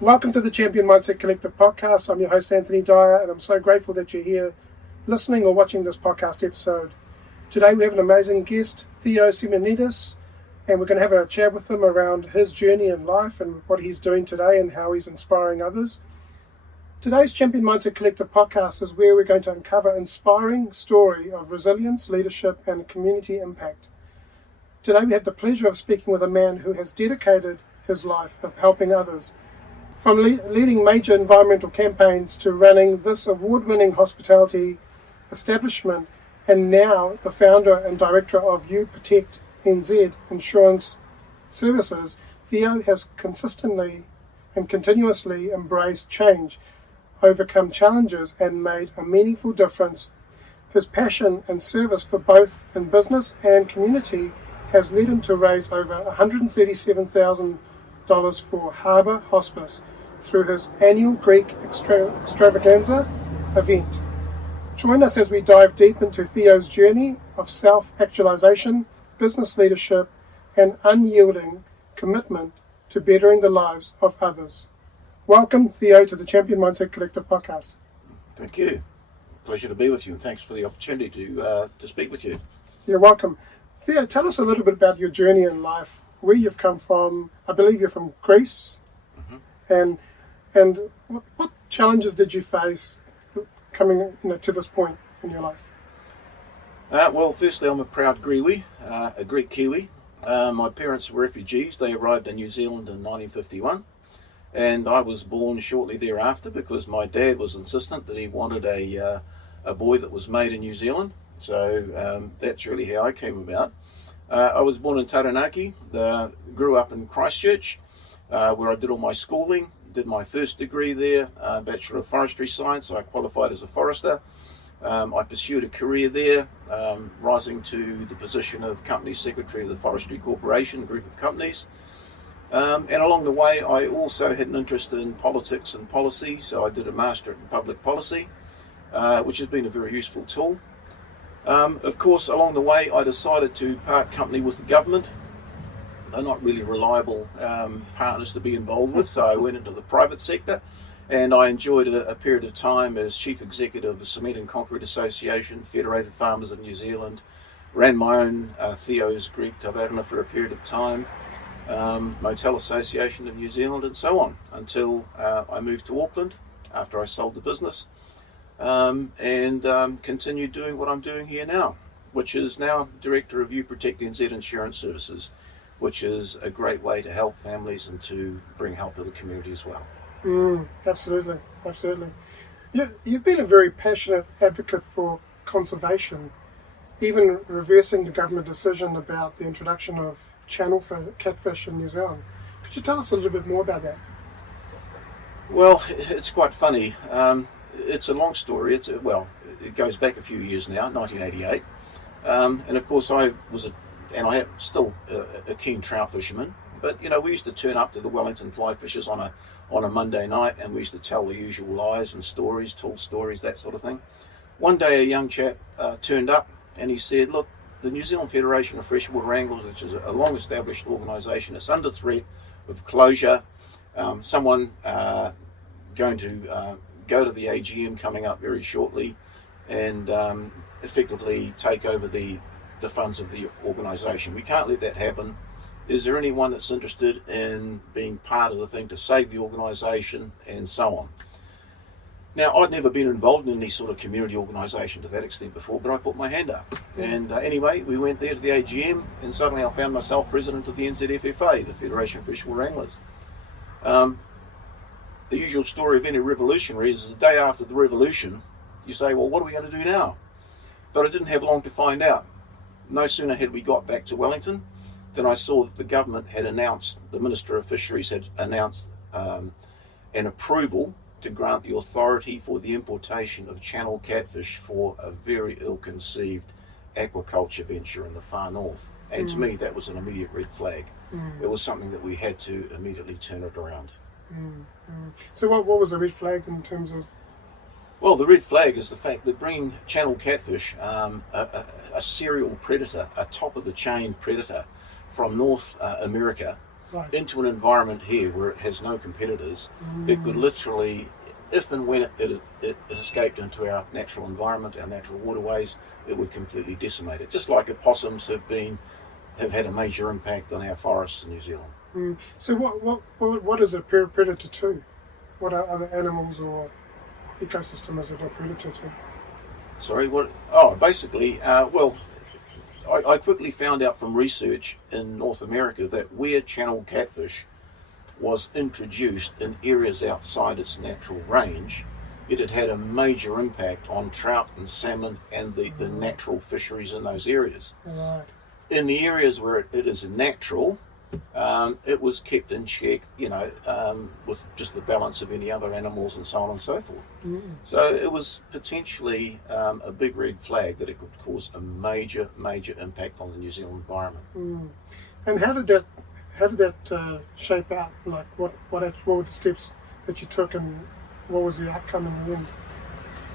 Welcome to the Champion Mindset Collective podcast. I'm your host, Anthony Dahya, and I'm so grateful that you're here listening or watching this podcast episode. Today we have an amazing guest, Theo Simeonidis, and we're going to have a chat with him around his journey in life and what he's doing today and how he's inspiring others. Today's Champion Mindset Collective podcast is where we're going to uncover an inspiring story of resilience, leadership, and community impact. Today we have the pleasure of speaking with a man who has dedicated his life of helping others. From leading major environmental campaigns to running this award-winning hospitality establishment, and now the founder and director of You Protect NZ Insurance Services, Theo has consistently and continuously embraced change, overcome challenges, and made a meaningful difference. His passion and service for both in business and community has led him to raise over $137,000 for Harbour Hospice through his annual Greek extravaganza event. Join us as we dive deep into Theo's journey of self-actualization, business leadership, and unyielding commitment to bettering the lives of others. Welcome, Theo, to the Champion Mindset Collective podcast. Thank you. Pleasure to be with you, and thanks for the opportunity to speak with you. You're welcome. Theo, tell us a little bit about your journey in life, where you've come from. I believe you're from Greece. Mm-hmm. And what challenges did you face coming to this point in your life? Well, firstly, I'm a proud Greek-Kiwi, a Greek-Kiwi. My parents were refugees. They arrived in New Zealand in 1951, and I was born shortly thereafter because my dad was insistent that he wanted a boy that was made in New Zealand. So that's really how I came about. I was born in Taranaki, grew up in Christchurch, where I did all my schooling. Did my first degree there, Bachelor of Forestry Science, so I qualified as a forester. I pursued a career there, rising to the position of Company Secretary of the Forestry Corporation, group of companies. And along the way, I also had an interest in politics and policy, so I did a Master in Public Policy, which has been a very useful tool. Of course, along the way, I decided to part company with the government. They're not really reliable partners to be involved with, so I went into the private sector, and I enjoyed a period of time as Chief Executive of the Cement and Concrete Association, Federated Farmers of New Zealand, ran my own Theo's Greek Taverna for a period of time, Motel Association of New Zealand, and so on, until I moved to Auckland after I sold the business, and continued doing what I'm doing here now, which is now Director of You Protect NZ Insurance Services, which is a great way to help families and to bring help to the community as well. Absolutely. You've been a very passionate advocate for conservation, even reversing the government decision about the introduction of channel for catfish in New Zealand. Could you tell us a little bit more about that? Well, it's quite funny. It's a long story. It goes back a few years now, 1988. And of course I am still a keen trout fisherman, but we used to turn up to the Wellington fly fishers on a Monday night, and we used to tell the usual lies and stories, tall stories, that sort of thing. One day a young chap turned up and he said, look, the New Zealand Federation of Freshwater Anglers, which is a long established organisation, is under threat of closure. Someone going to go to the AGM coming up very shortly and effectively take over the funds of the organisation. We can't let that happen. Is there anyone that's interested in being part of the thing to save the organisation, and so on? Now, I'd never been involved in any sort of community organisation to that extent before, but I put my hand up. And anyway, we went there to the AGM, and suddenly I found myself president of the NZFFA, the Federation of Freshwater Anglers. The usual story of any revolutionary is the day after the revolution, you say, well, what are we going to do now? But I didn't have long to find out. No sooner had we got back to Wellington than I saw that the government had announced, the Minister of Fisheries had announced an approval to grant the authority for the importation of channel catfish for a very ill-conceived aquaculture venture in the far north. And to me, that was an immediate red flag. It was something that we had to immediately turn it around. So what was the red flag in terms of? Well, the red flag is the fact that bringing channel catfish, a serial predator, a top-of-the-chain predator from North America, Right. into an environment here where it has no competitors. It could literally, if and when it escaped into our natural environment, our natural waterways, it would completely decimate it. Just like opossums have had a major impact on our forests in New Zealand. So what is a predator to? What are other animals or ecosystem is it a predator to? Sorry, what? Oh, basically, well, I quickly found out from research in North America that where channel catfish was introduced in areas outside its natural range, it had had a major impact on trout and salmon and the natural fisheries in those areas. Right. In the areas where it is natural, it was kept in check, with just the balance of any other animals and so on and so forth. So it was potentially a big red flag that it could cause a major impact on the New Zealand environment. And how did that shape out? Like what were the steps that you took, and what was the outcome in the end?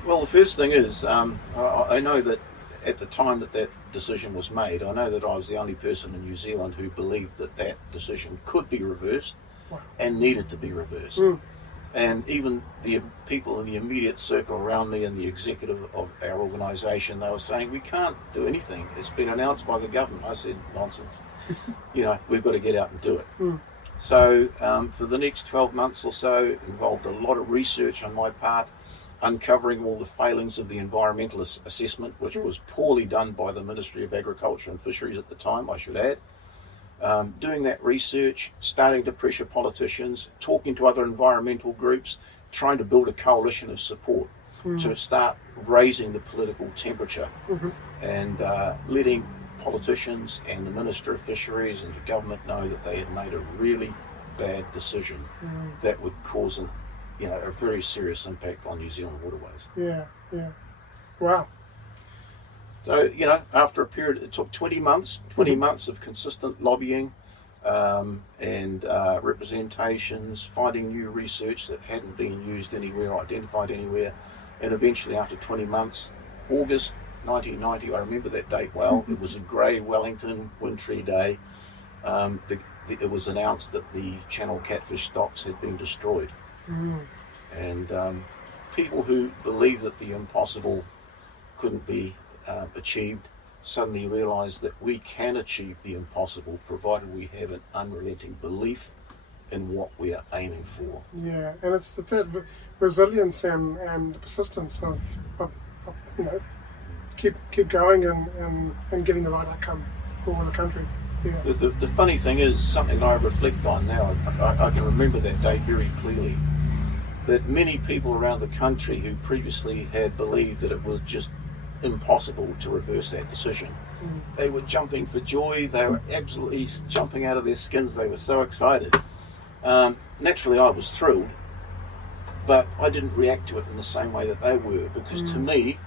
Well, the first thing is, I know that at the time that decision was made, I know that I was the only person in New Zealand who believed that decision could be reversed. Wow. And needed to be reversed. And even the people in the immediate circle around me and the executive of our organisation, they were saying, we can't do anything. It's been announced by the government. I said, nonsense. We've got to get out and do it. So for the next 12 months or so, involved a lot of research on my part, uncovering all the failings of the environmental assessment, which was poorly done by the Ministry of Agriculture and Fisheries at the time, I should add. Doing that research, starting to pressure politicians, talking to other environmental groups, trying to build a coalition of support to start raising the political temperature and letting politicians and the Minister of Fisheries and the government know that they had made a really bad decision that would cause a very serious impact on New Zealand waterways. Yeah. Wow. So, after a period, it took 20 months of consistent lobbying and representations, finding new research that hadn't been used anywhere, identified anywhere, and eventually after 20 months, August 1990, I remember that date well, it was a grey Wellington wintry day, it was announced that the channel catfish stocks had been destroyed. And people who believed that the impossible couldn't be achieved suddenly realised that we can achieve the impossible provided we have an unrelenting belief in what we are aiming for. Yeah, and it's that resilience and persistence of keep going and getting the right outcome for the country. Yeah. The funny thing is, something I reflect on now, I can remember that day very clearly, that many people around the country who previously had believed that it was just impossible to reverse that decision, they were jumping for joy, they were absolutely jumping out of their skins, they were so excited. Naturally I was thrilled, but I didn't react to it in the same way that they were, because to me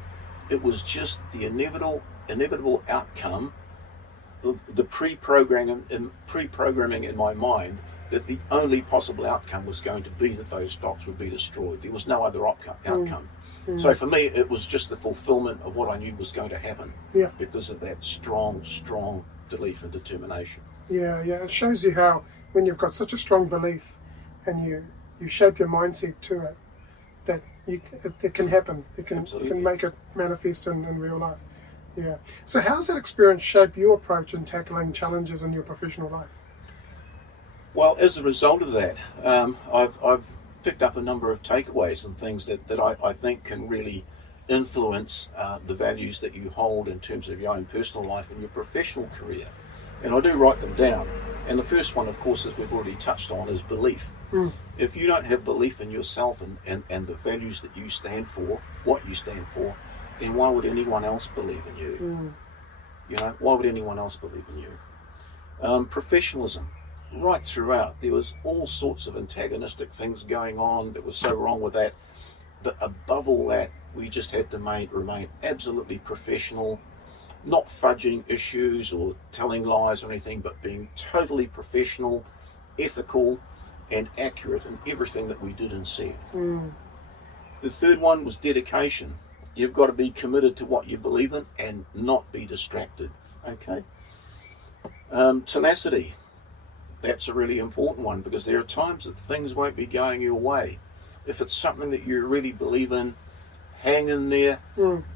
it was just the inevitable outcome of the pre-programming in my mind that the only possible outcome was going to be that those stocks would be destroyed. There was no other outcome. So for me, it was just the fulfillment of what I knew was going to happen because of that strong belief and determination. Yeah. It shows you how when you've got such a strong belief and you shape your mindset to it, that it can happen. It can make it manifest in real life. Yeah. So how does that experience shape your approach in tackling challenges in your professional life? Well, as a result of that, I've picked up a number of takeaways and things that I think can really influence the values that you hold in terms of your own personal life and your professional career. And I do write them down. And the first one, of course, as we've already touched on, is belief. If you don't have belief in yourself and the values that you stand for, what you stand for, then why would anyone else believe in you? Why would anyone else believe in you? Professionalism. Right throughout, there was all sorts of antagonistic things going on that was so wrong with that. But above all that, we just had to remain absolutely professional, not fudging issues or telling lies or anything, but being totally professional, ethical, and accurate in everything that we did and said. The third one was dedication. You've got to be committed to what you believe in and not be distracted. Okay. Tenacity. That's a really important one, because there are times that things won't be going your way. If it's something that you really believe in, hang in there,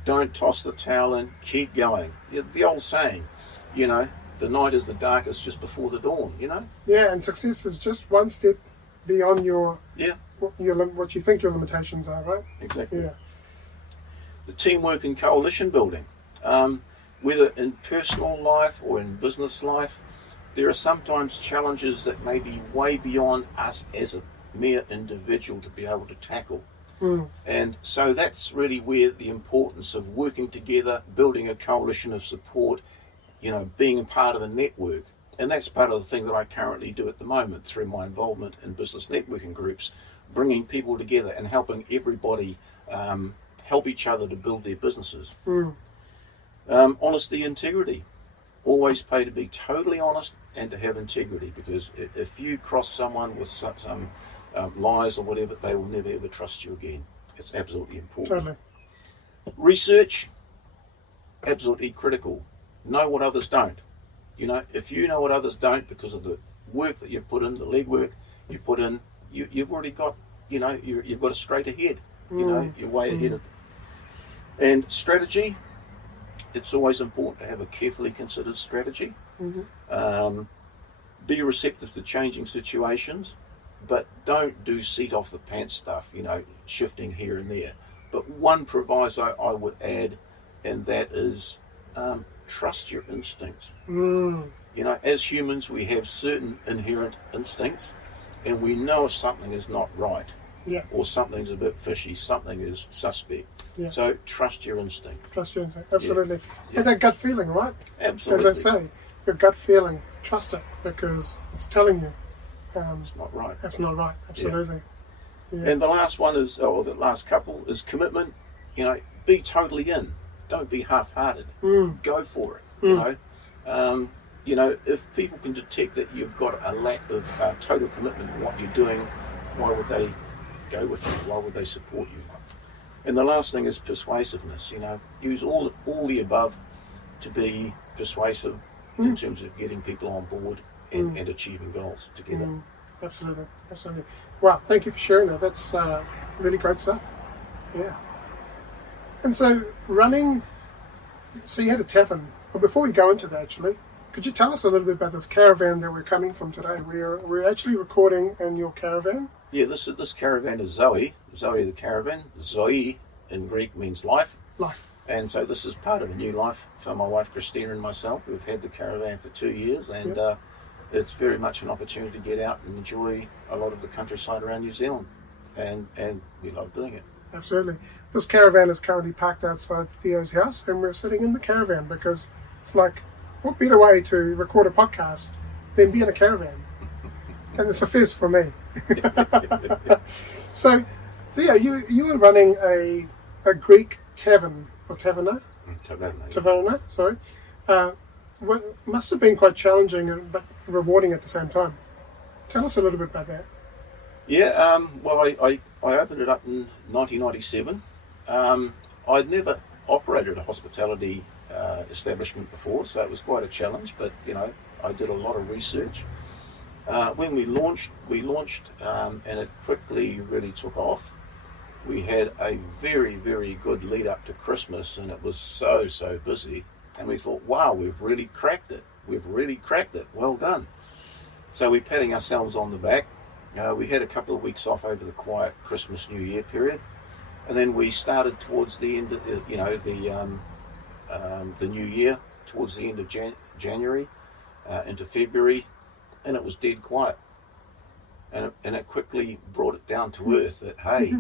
don't toss the towel in, keep going. The old saying, the night is the darkest just before the dawn, Yeah, and success is just one step beyond your Yeah, what you think your limitations are, right? exactly. Yeah. The teamwork and coalition building, whether in personal life or in business life, there are sometimes challenges that may be way beyond us as a mere individual to be able to tackle. And so that's really where the importance of working together, building a coalition of support, being a part of a network. And that's part of the thing that I currently do at the moment through my involvement in business networking groups, bringing people together and helping everybody help each other to build their businesses. Honesty, integrity. Always pay to be totally honest and to have integrity, because if you cross someone with some lies or whatever, they will never ever trust you again. It's absolutely important. Totally. Research, absolutely critical. Know what others don't. If you know what others don't because of the work that you've put in, the legwork you've put in, you've already got, you've got a straight ahead. You're way ahead of them. And strategy, it's always important to have a carefully considered strategy. Be receptive to changing situations, but don't do seat off the pants stuff, shifting here and there. But one proviso I would add, and that is trust your instincts. As humans, we have certain inherent instincts, and we know if something is not right, or something's a bit fishy, something is suspect. So trust your instinct. Trust your instinct, absolutely. And that gut feeling, right? Absolutely. As I say, your gut feeling, trust it, because it's telling you it's not right. it's not right, absolutely. Yeah. And the last one is, or the last couple, is commitment. Be totally in. Don't be half-hearted. Go for it. If people can detect that you've got a lack of total commitment in what you're doing, why would they go with you? Why would they support you? And the last thing is persuasiveness. Use all the above to be persuasive in terms of getting people on board and achieving goals together. Absolutely. Wow, thank you for sharing that. That's really great stuff. Yeah. And so so you had a tavern. But before we go into that, actually, could you tell us a little bit about this caravan that we're coming from today? We're actually recording in your caravan. Yeah, this caravan is Zoe the caravan. Zoe in Greek means life. Life. And so this is part of a new life for my wife Christina and myself. We've had the caravan for 2 years, and it's very much an opportunity to get out and enjoy a lot of the countryside around New Zealand, and we love doing it. Absolutely. This caravan is currently parked outside Theo's house, and we're sitting in the caravan because it's like, what better way to record a podcast than be in a caravan? And it's a first for me. So, Theo, you were running a Greek tavern, or taverna? Taverna, sorry. What must have been quite challenging but rewarding at the same time. Tell us a little bit about that. Yeah, well, I opened it up in 1997. I'd never operated a hospitality establishment before, so it was quite a challenge, but I did a lot of research. When we launched, and it quickly really took off. We had a very, very good lead up to Christmas, and it was so busy. And we thought, wow, we've really cracked it. Well done. So we're patting ourselves on the back. We had a couple of weeks off over the quiet Christmas New Year period, and then we started towards the end of the new year, towards the end of January into February, and it was dead quiet. And it quickly brought it down to earth that, hey,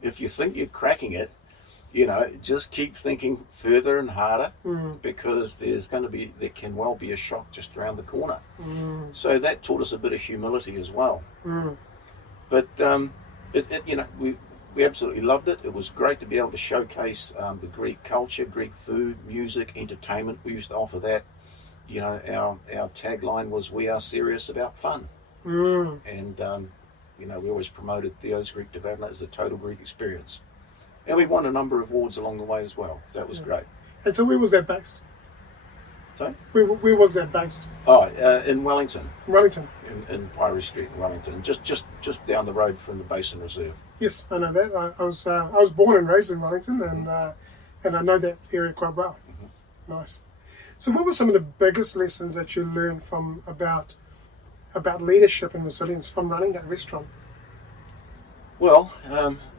if you think you're cracking it, just keep thinking further and harder, because there can well be a shock just around the corner. So that taught us a bit of humility as well. But we absolutely loved it. It was great to be able to showcase the Greek culture, Greek food, music, entertainment. We used to offer that. Our tagline was, "We are serious about fun." And we always promoted Theo's Greek Taverna as a total Greek experience. And we won a number of awards along the way as well, so that was great. And so where was that based? Sorry? Where was that based? Oh, in Wellington. Wellington. In Priory Street in Wellington, just down the road from the Basin Reserve. Yes, I know that. I was born and raised in Wellington, and I know that area quite well. Mm-hmm. Nice. So, what were some of the biggest lessons that you learned from about leadership and resilience from running that restaurant? Well,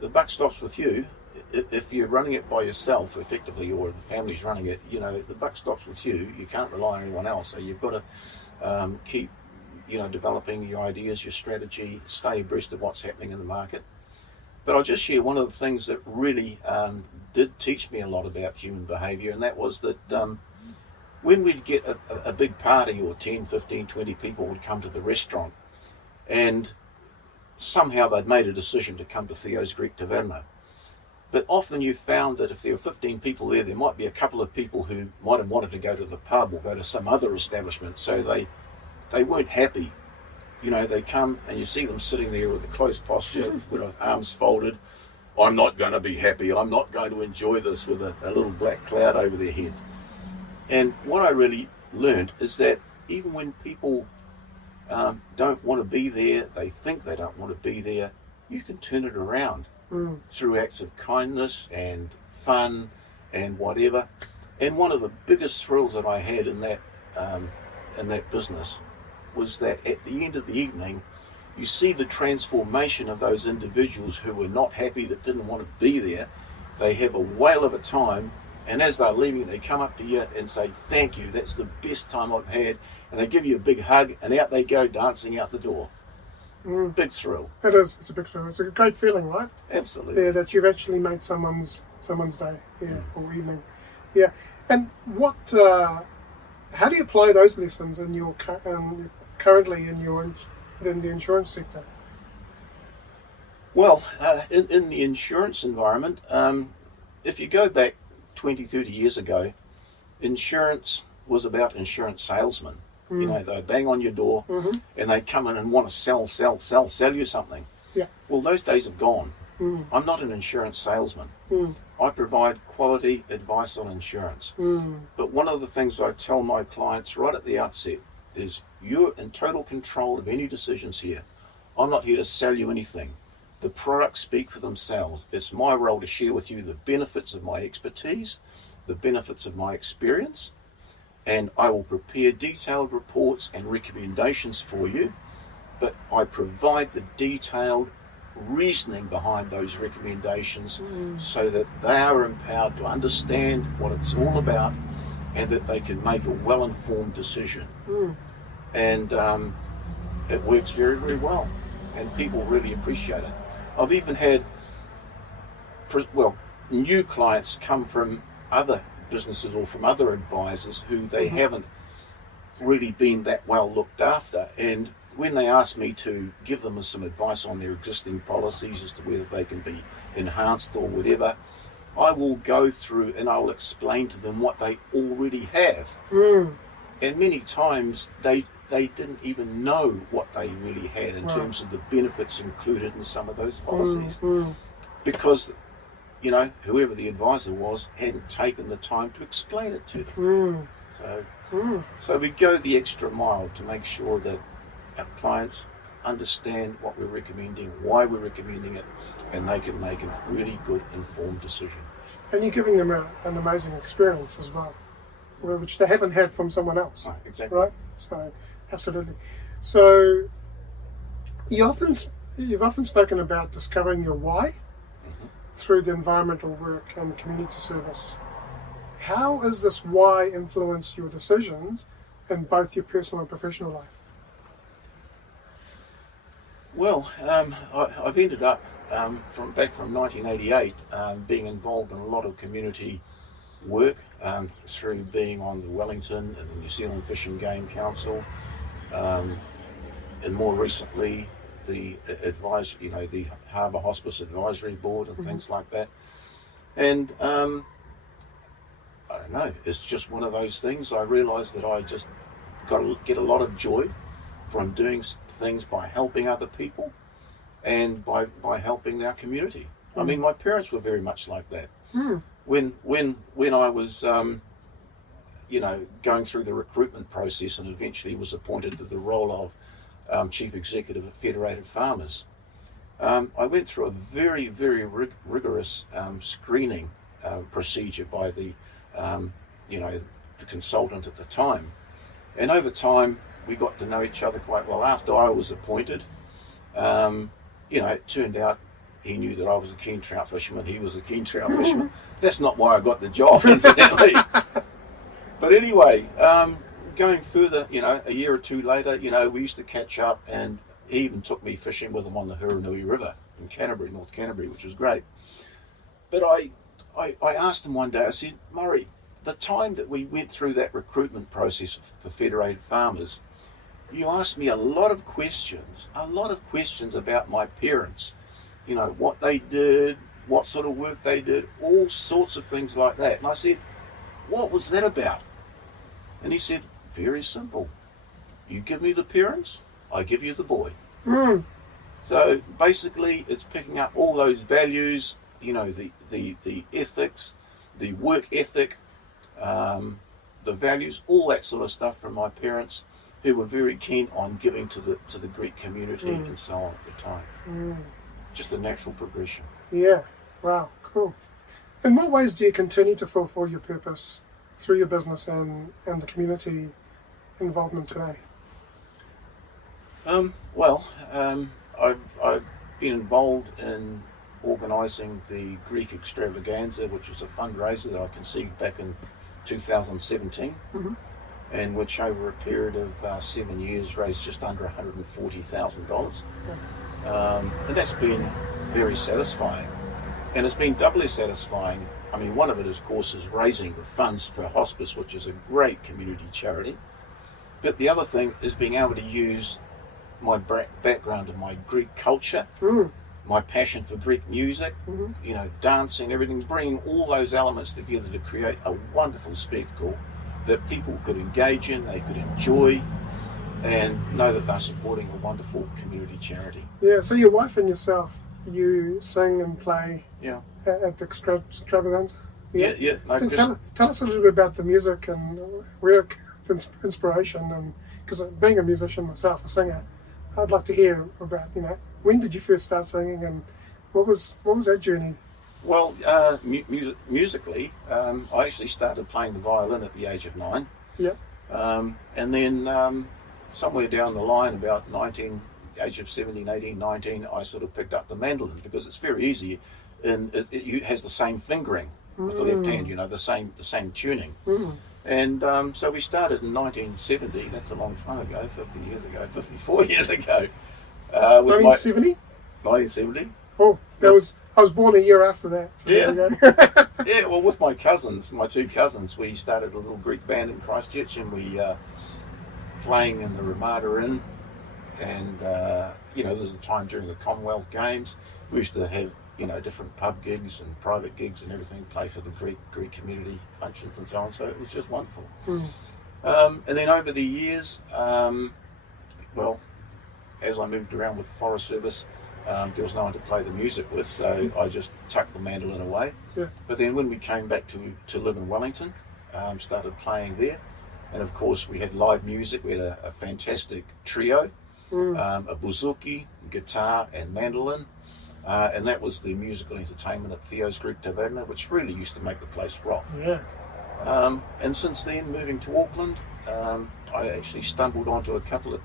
the buck stops with you. If you're running it by yourself, effectively, or the family's running it, the buck stops with you. You can't rely on anyone else. So you've got to keep, developing your ideas, your strategy, stay abreast of what's happening in the market. But I'll just share one of the things that really did teach me a lot about human behaviour, and that was that when we'd get a big party, or 10, 15, 20 people would come to the restaurant, and somehow they'd made a decision to come to Theo's Greek Taverna. But often you found that if there were 15 people there might be a couple of people who might have wanted to go to the pub or go to some other establishment, so they weren't happy. They come and you see them sitting there with a close posture, with their arms folded. I'm not going to be happy. I'm not going to enjoy this, with a little black cloud over their heads. And what I really learned is that even when people don't want to be there, they think they don't want to be there, you can turn it around through acts of kindness and fun and whatever. And one of the biggest thrills that I had in that business was that at the end of the evening, you see the transformation of those individuals who were not happy, that didn't want to be there. They have a whale of a time, and as they're leaving, they come up to you and say, "Thank you, that's the best time I've had," and they give you a big hug, and out they go dancing out the door. Big thrill. It is. It's a big thrill. It's a great feeling, right? Absolutely. Yeah, that you've actually made someone's day, or evening. Yeah. And what? How do you apply those lessons in your currently in the insurance sector? Well, in the insurance environment, if you go back 20, 30 years ago, insurance was about insurance salesmen. They'd bang on your door, and they'd come in and want to sell you something. Yeah. Well, those days have gone. I'm not an insurance salesman. I provide quality advice on insurance. But one of the things I tell my clients right at the outset is, you're in total control of any decisions here. I'm not here to sell you anything. The products speak for themselves. It's my role to share with you the benefits of my expertise, the benefits of my experience, and I will prepare detailed reports and recommendations for you, but I provide the detailed reasoning behind those recommendations so that they are empowered to understand what it's all about, and that they can make a well-informed decision. And it works very, very well, and people really appreciate it. I've even had new clients come from other businesses or from other advisors who they haven't really been that well looked after, and when they ask me to give them some advice on their existing policies as to whether they can be enhanced or whatever, I will go through and I'll explain to them what they already have. And many times they didn't even know what they really had in terms of the benefits included in some of those policies, because whoever the advisor was hadn't taken the time to explain it to them. So we go the extra mile to make sure that our clients understand what we're recommending, why we're recommending it, and they can make a really good informed decision. And you're giving them an amazing experience as well, which they haven't had from someone else. Right, exactly. Right? So, absolutely. So, you've often spoken about discovering your why through the environmental work and community service. How has this why influenced your decisions in both your personal and professional life? Well, I've ended up from 1988 being involved in a lot of community work through being on the Wellington and the New Zealand Fish and Game Council, and more recently the the Harbour Hospice Advisory Board and things like that. And I don't know, it's just one of those things. I realised that I just got to get a lot of joy from doing things by helping other people and by helping our community. I mean, my parents were very much like that. When I was going through the recruitment process and eventually was appointed to the role of Chief Executive at Federated Farmers. I went through a very, very rigorous screening procedure by the consultant at the time. And over time, we got to know each other quite well. After I was appointed, it turned out he knew that I was a keen trout fisherman. He was a keen trout fisherman. That's not why I got the job, incidentally. But anyway, going further, a year or two later, we used to catch up, and he even took me fishing with him on the Huranui River in Canterbury, North Canterbury, which was great. But I asked him one day, I said, Murray, the time that we went through that recruitment process for Federated Farmers, you asked me a lot of questions about my parents, what they did, what sort of work they did, all sorts of things like that. And I said, what was that about? And he said, very simple. You give me the parents, I give you the boy. So basically it's picking up all those values, the ethics, the work ethic, the values, all that sort of stuff from my parents, who were very keen on giving to the Greek community and so on at the time. Just a natural progression. Yeah, wow, cool. In what ways do you continue to fulfill your purpose through your business and the community involvement today? I've been involved in organising the Greek extravaganza, which was a fundraiser that I conceived back in 2017, and which over a period of 7 years raised just under $140,000. And that's been very satisfying. And it's been doubly satisfying. I mean, one of it, of course, is raising the funds for hospice, which is a great community charity. But the other thing is being able to use my background in my Greek culture, my passion for Greek music, dancing, everything, bringing all those elements together to create a wonderful spectacle that people could engage in, they could enjoy, and know that they're supporting a wonderful community charity. Yeah, so your wife and yourself, you sing and play at the extravaganza? Yeah. Tell us a little bit about the music and where the inspiration, and because being a musician myself, a singer, I'd like to hear about, when did you first start singing, and what was that journey? Well, musically, I actually started playing the violin at the age of 9. Yeah. And then somewhere down the line, about age of 17, 18, 19, I sort of picked up the mandolin because it's very easy, and it has the same fingering with the left hand, the same tuning. And so we started in 1970. That's a long time ago, 50 years ago, 54 years ago. 1970? 1970. Oh, I was born a year after that. So yeah. Well, with my two cousins, we started a little Greek band in Christchurch, and we playing in the Ramada Inn. And there was a time during the Commonwealth Games we used to have different pub gigs and private gigs and everything, play for the Greek community functions and so on. So it was just wonderful. And then over the years, as I moved around with the Forest Service, there was no one to play the music with, so I just tucked the mandolin away. Yeah. But then when we came back to live in Wellington, started playing there, and of course we had live music. We had a fantastic trio, a bouzouki, guitar and mandolin, and that was the musical entertainment at Theo's Greek Taverna, which really used to make the place rock. Yeah. And since then, moving to Auckland, I actually stumbled onto a couple of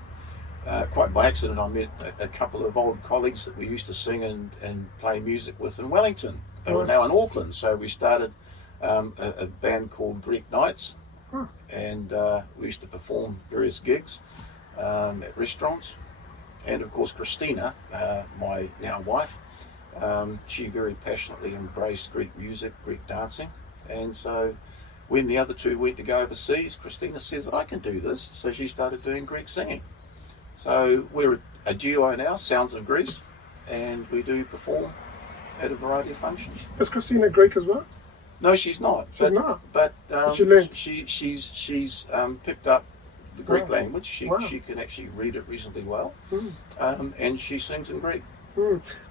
quite by accident, I met a couple of old colleagues that we used to sing and play music with in Wellington. They were now in Auckland, so we started a band called Greek Nights, and we used to perform various gigs at restaurants. And of course, Christina, my now wife, she very passionately embraced Greek music, Greek dancing, and so when the other two went to go overseas, Christina says, I can do this, so she started doing Greek singing. So we're a duo now, Sounds of Greece, and we do perform at a variety of functions. Is Christina Greek as well? No, she's not. She's not. But she learned. She's picked up the Greek language. She can actually read it reasonably well, and she sings in Greek.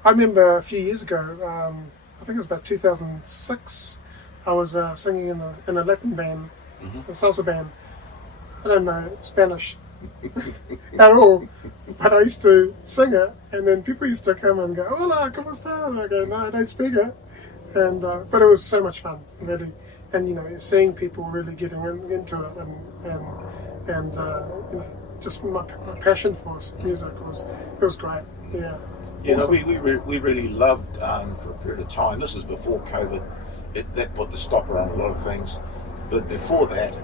I remember a few years ago, I think it was about 2006. I was singing in a Latin band the salsa band. I don't know Spanish at all, but I used to sing it, and then people used to come and go, "Hola, ¿cómo estás?" I go, "No, I don't speak it," and but it was so much fun, really, and seeing people really getting into it, and just my passion for music was great. Yeah. Awesome. We really loved for a period of time. This is before COVID. That put the stopper on a lot of things. But before that,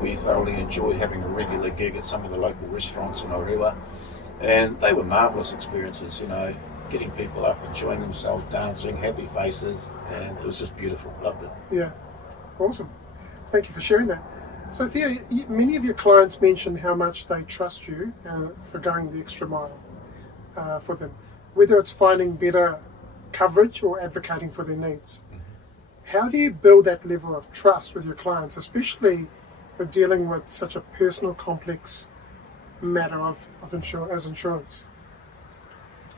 we thoroughly enjoyed having a regular gig at some of the local restaurants in Orewa. And they were marvellous experiences, getting people up, enjoying themselves, dancing, happy faces. And it was just beautiful. Loved it. Yeah. Awesome. Thank you for sharing that. So Theo, many of your clients mention how much they trust you for going the extra mile for them, whether it's finding better coverage or advocating for their needs. How do you build that level of trust with your clients, especially with dealing with such a personal, complex matter as insurance?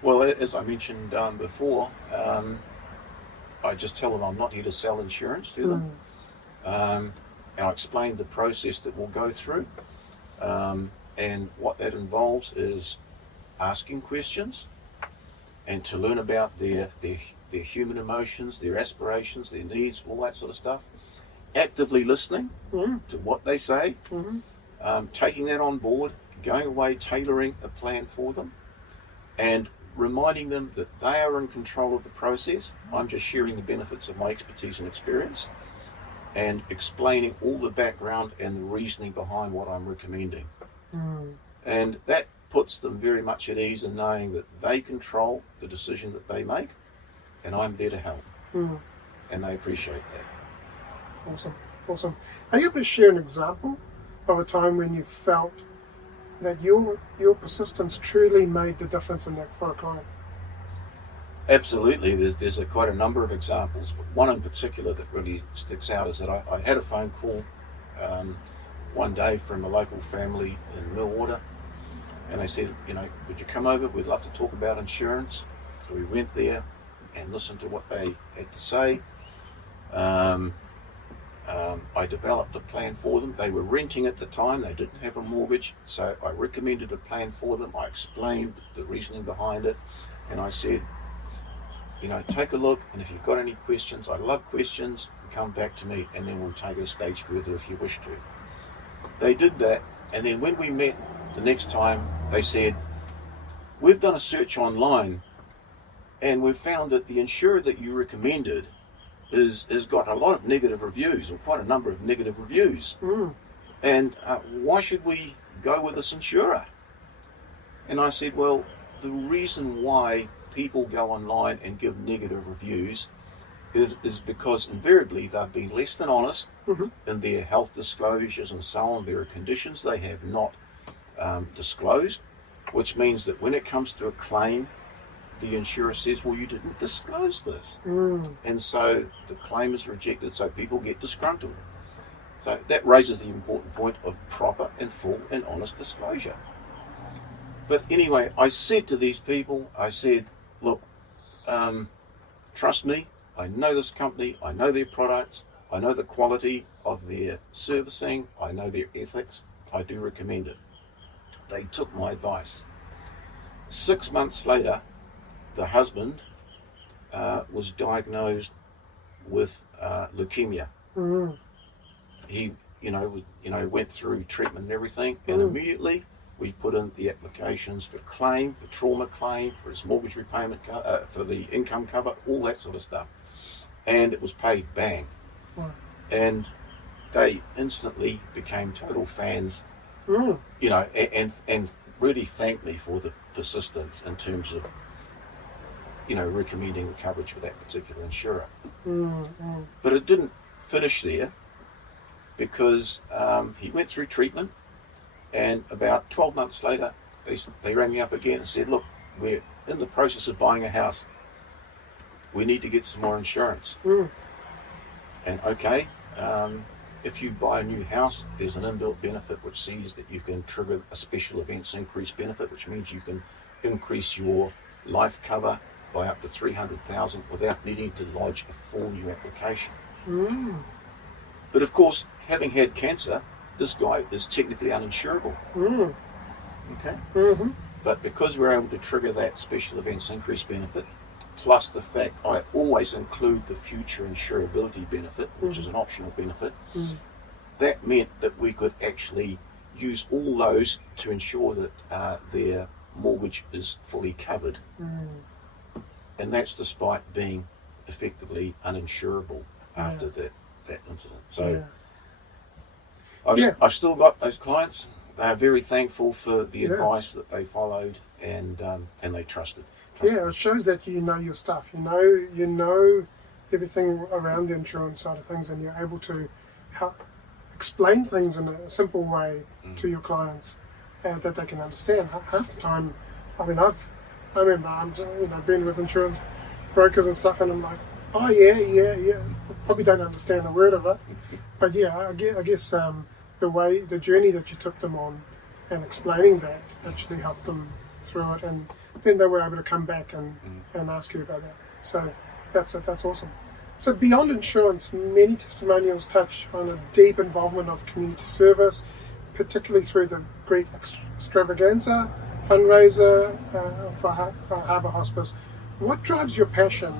Well, as I mentioned before, I just tell them I'm not here to sell insurance to them. And I explain the process that we'll go through. And what that involves is asking questions and to learn about their human emotions, their aspirations, their needs, all that sort of stuff. Actively listening to what they say, taking that on board, going away, tailoring a plan for them, and reminding them that they are in control of the process. I'm just sharing the benefits of my expertise and experience, and explaining all the background and the reasoning behind what I'm recommending. And that puts them very much at ease in knowing that they control the decision that they make, and I'm there to help. And they appreciate that. Awesome. Are you able to share an example of a time when you felt that your persistence truly made the difference in that for a client? Absolutely. There's quite a number of examples, but one in particular that really sticks out is that I had a phone call one day from a local family in Millwater, and they said, could you come over? We'd love to talk about insurance. So we went there and listened to what they had to say. I developed a plan for them. They were renting at the time. They didn't have a mortgage. So I recommended a plan for them. I explained the reasoning behind it. And I said, take a look. And if you've got any questions, I love questions, come back to me, and then we'll take it a stage further if you wish to. They did that. And then when we met the next time, they said, we've done a search online and we've found that the insurer that you recommended has got a lot of negative reviews, or quite a number of negative reviews. And why should we go with this insurer? And I said, well, the reason why people go online and give negative reviews is because invariably they've been less than honest in their health disclosures and so on. There are conditions they have not disclosed, which means that when it comes to a claim, the insurer says, well, you didn't disclose this. And so the claim is rejected, so people get disgruntled. So that raises the important point of proper and full and honest disclosure. But anyway, I said to these people, I said, look, trust me, I know this company, I know their products, I know the quality of their servicing, I know their ethics, I do recommend it. They took my advice. 6 months later, the husband was diagnosed with leukemia. He, went through treatment and everything, and immediately we put in the applications for claim, for trauma claim, for his mortgage repayment, for the income cover, all that sort of stuff. And it was paid bang. And they instantly became total fans, and really thanked me for the persistence in terms of, recommending the coverage for that particular insurer. But it didn't finish there, because he went through treatment, and about 12 months later, they rang me up again and said, look, we're in the process of buying a house. We need to get some more insurance. And okay, if you buy a new house, there's an inbuilt benefit which sees that you can trigger a special events increase benefit, which means you can increase your life cover by up to 300,000 without needing to lodge a full new application. But of course, having had cancer, this guy is technically uninsurable. Okay? Mm-hmm. But because we're able to trigger that special events increase benefit, plus the fact I always include the future insurability benefit, which is an optional benefit, that meant that we could actually use all those to ensure that their mortgage is fully covered. And that's despite being effectively uninsurable after that incident. So I've still got those clients. They are very thankful for the advice that they followed and they trusted. Yeah, it shows that you know your stuff. You know everything around the insurance side of things, and you're able to help explain things in a simple way to your clients that they can understand. Half the time, I remember I've been with insurance brokers and stuff, and I'm like, oh yeah, probably don't understand a word of it, but yeah, I guess the journey that you took them on and explaining that actually helped them through it, and then they were able to come back and ask you about that. So that's awesome. So beyond insurance, many testimonials touch on a deep involvement of community service, particularly through the Greek extravaganza fundraiser for Harbour Hospice. What drives your passion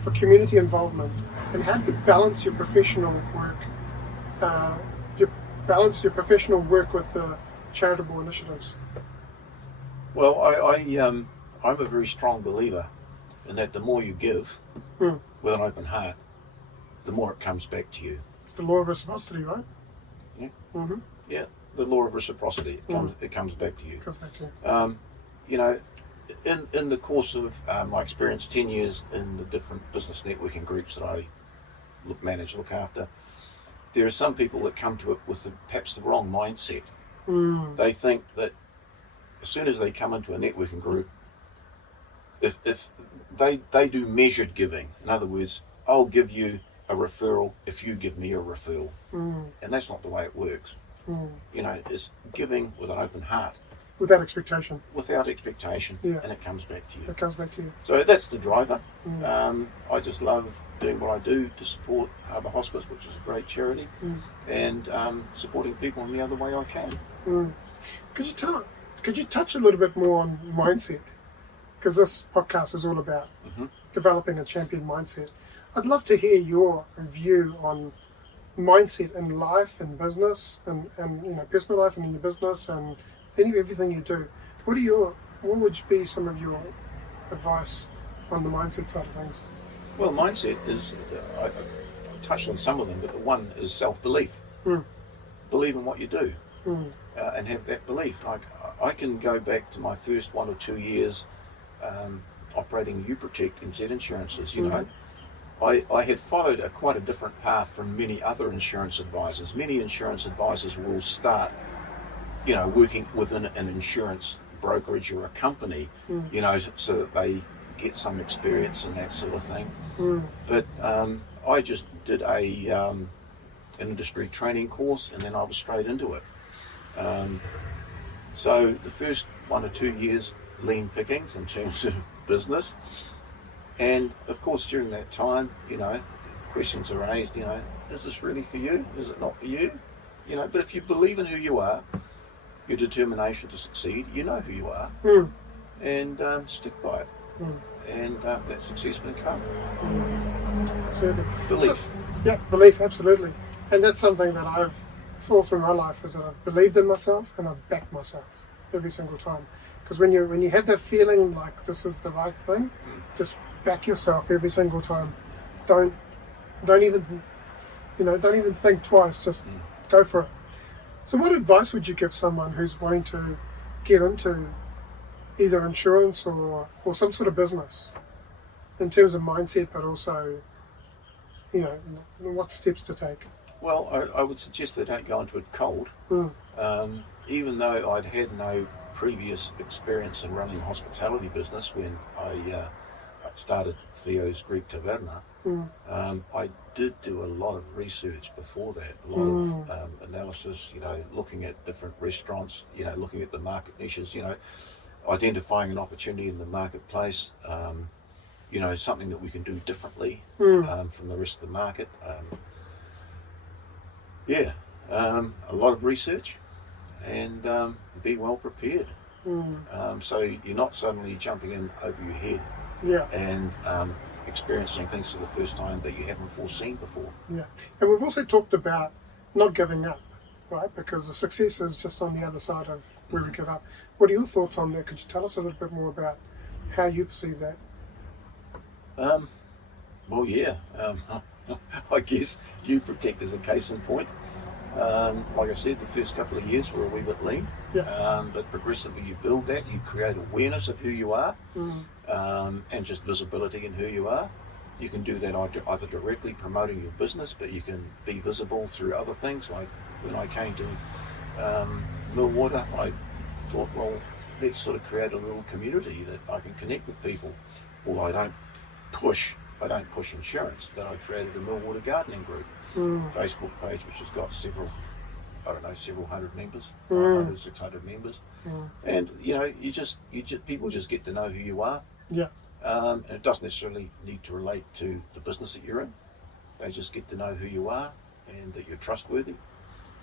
for community involvement, and how do you balance your professional work with the charitable initiatives? Well, I'm a very strong believer in that the more you give with an open heart, the more it comes back to you. The law of reciprocity, right? Yeah. Mm-hmm. Yeah, the law of reciprocity. It comes back to you. It comes back to you. In the course of my experience, 10 years in the different business networking groups that I look after, there are some people that come to it with perhaps the wrong mindset. They think that as soon as they come into a networking group, if they do measured giving, in other words, I'll give you a referral if you give me a referral, and that's not the way it works. It's giving with an open heart. Without expectation. Without expectation, yeah. And it comes back to you. It comes back to you. So that's the driver. I just love doing what I do to support Harbour Hospice, which is a great charity, and supporting people in the other way I can. Could you touch a little bit more on mindset? Because this podcast is all about developing a champion mindset. I'd love to hear your view on mindset in life and business and personal life and in your business and everything you do. What would be some of your advice on the mindset side of things? Well, mindset is, I touched on some of them, but the one is self-belief. Believe in what you do and have that belief. Like, I can go back to my first 1 or 2 years operating U-Protect NZ Insurances, I had followed quite a different path from many other insurance advisors. Many insurance advisors will start working within an insurance brokerage or a company, so that they get some experience and that sort of thing. But I just did an industry training course, and then I was straight into it. So the first 1 or 2 years, lean pickings in terms of business. And of course, during that time, questions are raised, is this really for you? Is it not for you? But if you believe in who you are, your determination to succeed, you know who you are, and stick by it. And that success will come. Absolutely. Belief. Belief, absolutely. And that's something that I've all through my life, is that I've believed in myself and I've backed myself every single time. Because when you have that feeling like this is the right thing, just back yourself every single time. Don't even think twice. Just go for it. So, what advice would you give someone who's wanting to get into either insurance or some sort of business in terms of mindset, but also, what steps to take? Well, I would suggest they don't go into it cold. Even though I'd had no previous experience in running a hospitality business when I started Theo's Greek Taverna, I did do a lot of research before that, a lot of analysis, looking at different restaurants, looking at the market niches, identifying an opportunity in the marketplace, something that we can do differently from the rest of the market. Yeah, a lot of research and be well prepared. So you're not suddenly jumping in over your head Yeah. and experiencing things for the first time that you haven't foreseen before. Yeah. And we've also talked about not giving up, right? Because the success is just on the other side of where we give up. What are your thoughts on that? Could you tell us a little bit more about how you perceive that? Well, yeah. I guess you protect as a case in point. Like I said, the first couple of years were a wee bit lean, but progressively you build that, you create awareness of who you are, and just visibility in who you are. You can do that either directly promoting your business, but you can be visible through other things. Like when I came to Millwater, I thought, well, let's sort of create a little community that I can connect with people. Well, I don't push insurance, but I created a Millwater gardening group Facebook page, which has got several hundred members, 500, 600 members, and people just get to know who you are. Yeah. And it doesn't necessarily need to relate to the business that you're in. They just get to know who you are and that you're trustworthy.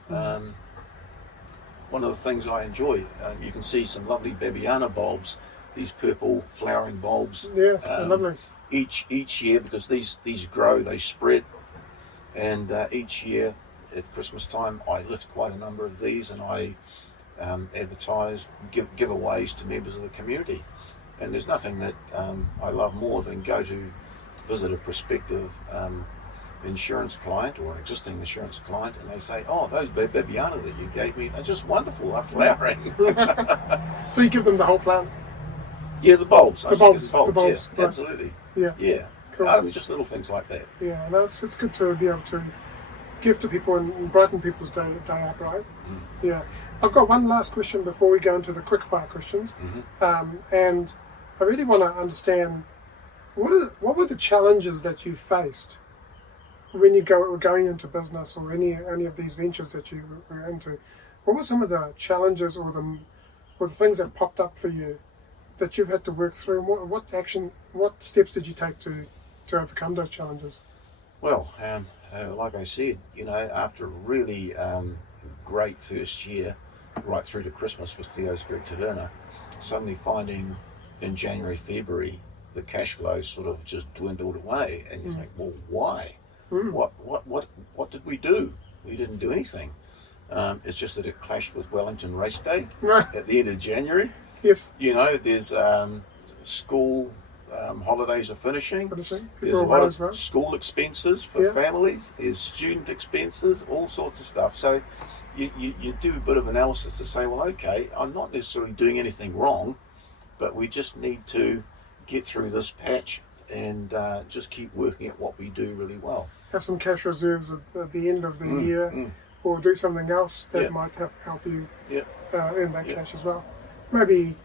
One of the things I enjoy, you can see some lovely Babiana bulbs, these purple flowering bulbs. Yes, they're lovely. Each year, because these grow, they spread, and each year at Christmas time I lift quite a number of these, and I advertise, give giveaways to members of the community. And there's nothing that I love more than go to visit a prospective insurance client or an existing insurance client, and they say, "Oh, those Babiana that you gave me, they're just wonderful. They're flowering." So you give them the whole plant? Yeah, the bulbs. The bulbs. Yeah, Right. absolutely. Yeah. Cool. I mean, just little things like that. Yeah, no, it's good to be able to give to people and brighten people's day up, right? Yeah. I've got one last question before we go into the quick fire questions, and I really want to understand what were the challenges that you faced when you were going into business or any of these ventures that you were into. What were some of the challenges or the things that popped up for you that you've had to work through, and what steps did you take to overcome those challenges? Well, like I said, after a really great first year, right through to Christmas with Theo's Greek Taverna, suddenly finding in January, February, the cash flow sort of just dwindled away, and you think, well, why? What did we do? We didn't do anything. It's just that it clashed with Wellington Race Day at the end of January. Yes. There's school holidays are finishing. There's a lot of school expenses for families. There's student expenses, all sorts of stuff. So you do a bit of analysis to say, well, okay, I'm not necessarily doing anything wrong, but we just need to get through this patch and just keep working at what we do really well. Have some cash reserves at the end of the year, or do something else that might help you earn that cash as well. Maybe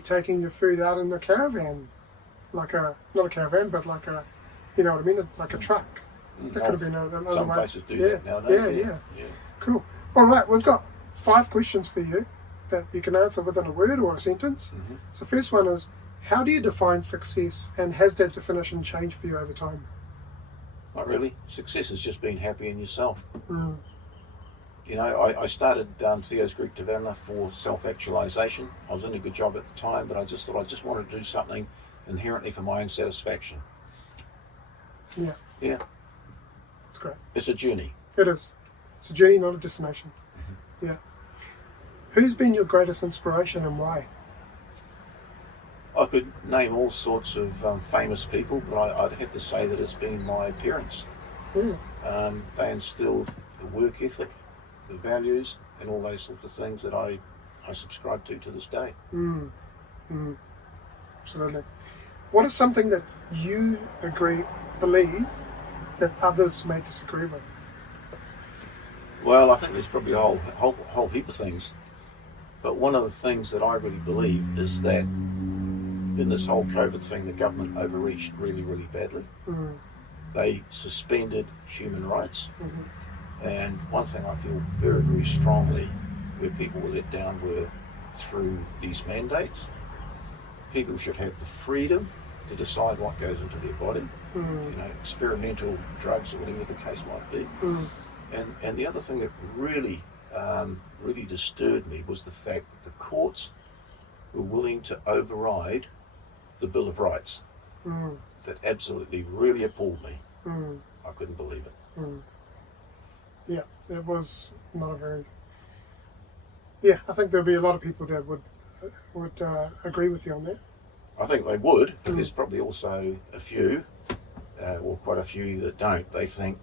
taking your food out in the caravan, not a caravan, but like a, you know what I mean, like a truck. That could have been another some way. Places do that nowadays. Yeah. Cool. All right, we've got 5 questions for you that you can answer within a word or a sentence. So first one is, how do you define success, and has that definition changed for you over time? Not really. Success is just being happy in yourself. I started Theo's Greek Taverna for self-actualization. I was in a good job at the time, but I just thought I just wanted to do something inherently for my own satisfaction. Yeah. That's great. It's a journey. It is. It's a journey, not a destination. Yeah. Who's been your greatest inspiration and why? I could name all sorts of famous people, but I'd have to say that it's been my parents. They instilled the work ethic, the values, and all those sorts of things that I subscribe to this day. Absolutely. What is something that you believe that others may disagree with? Well, I think there's probably a whole heap of things. But one of the things that I really believe is that in this whole COVID thing, the government overreached really, really badly. They suspended human rights. And one thing I feel very, very strongly where people were let down were through these mandates. People should have the freedom to decide what goes into their body, experimental drugs or whatever the case might be. And the other thing that really disturbed me was the fact that the courts were willing to override the Bill of Rights. That absolutely really appalled me. I couldn't believe it. Yeah, it was not a very... Yeah, I think there'll be a lot of people that would agree with you on that. I think they would, but there's probably also a few, or quite a few that don't. They think,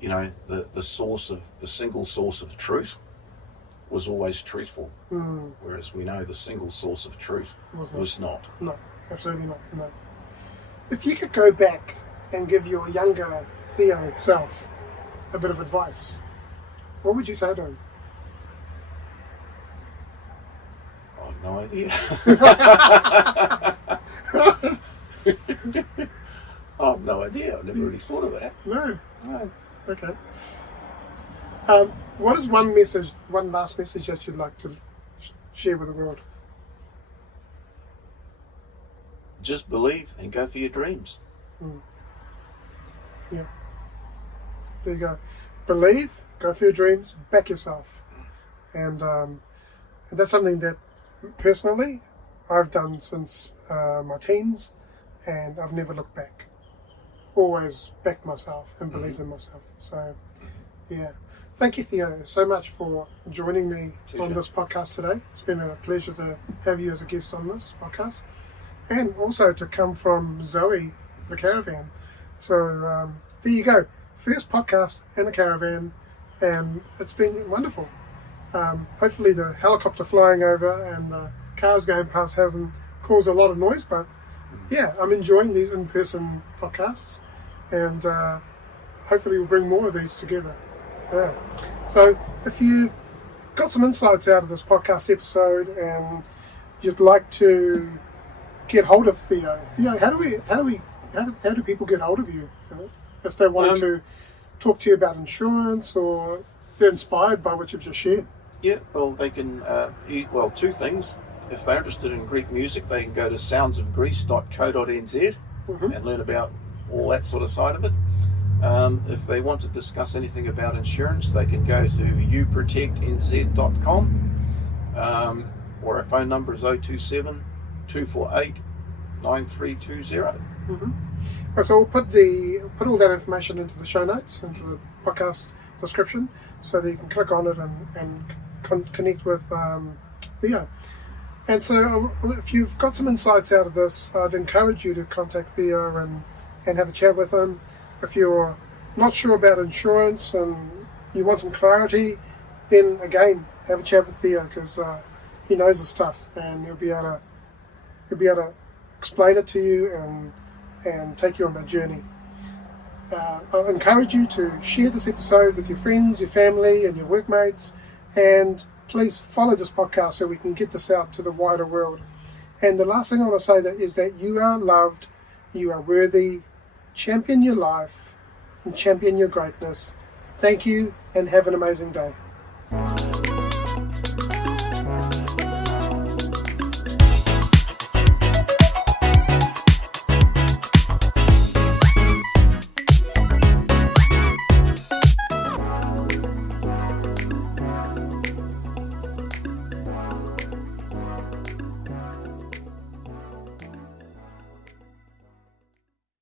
you know, the single source of truth was always truthful, whereas we know the single source of truth was not. No, absolutely not. No. If you could go back and give your younger Theo self a bit of advice, what would you say to him? I have no idea. I have no idea. I've never really thought of that. No. Okay. What is one last message that you'd like to share with the world? Just believe and go for your dreams. Yeah. There you go. Believe, go for your dreams, back yourself. And that's something that personally I've done since my teens, and I've never looked back. Always backed myself and believed in myself. So, yeah. Thank you, Theo, so much for joining me on this podcast today. It's been a pleasure to have you as a guest on this podcast. And also to come from Zoe, the caravan. So there you go. First podcast in a caravan, and it's been wonderful. Hopefully the helicopter flying over and the cars going past hasn't caused a lot of noise, but yeah, I'm enjoying these in-person podcasts, and hopefully we'll bring more of these together. Yeah. So if you've got some insights out of this podcast episode and you'd like to get hold of Theo, how do people get hold of you? If they wanted to talk to you about insurance, or they're inspired by what you've just shared? Yeah, well, they can, two things. If they're interested in Greek music, they can go to soundsofgreece.co.nz and learn about all that sort of side of it. If they want to discuss anything about insurance, they can go to uprotectnz.com, or our phone number is 027 248 9320. So we'll put all that information into the show notes, into the podcast description, so that you can click on it and connect with Theo. And so if you've got some insights out of this, I'd encourage you to contact Theo and have a chat with him. If you're not sure about insurance and you want some clarity, then again, have a chat with Theo, because he knows his stuff, and he'll be able to explain it to you and take you on that journey. I'll encourage you to share this episode with your friends, your family, and your workmates, and please follow this podcast so we can get this out to the wider world. And the last thing I want to say is that you are loved, you are worthy. Champion your life and champion your greatness. Thank you, and have an amazing day.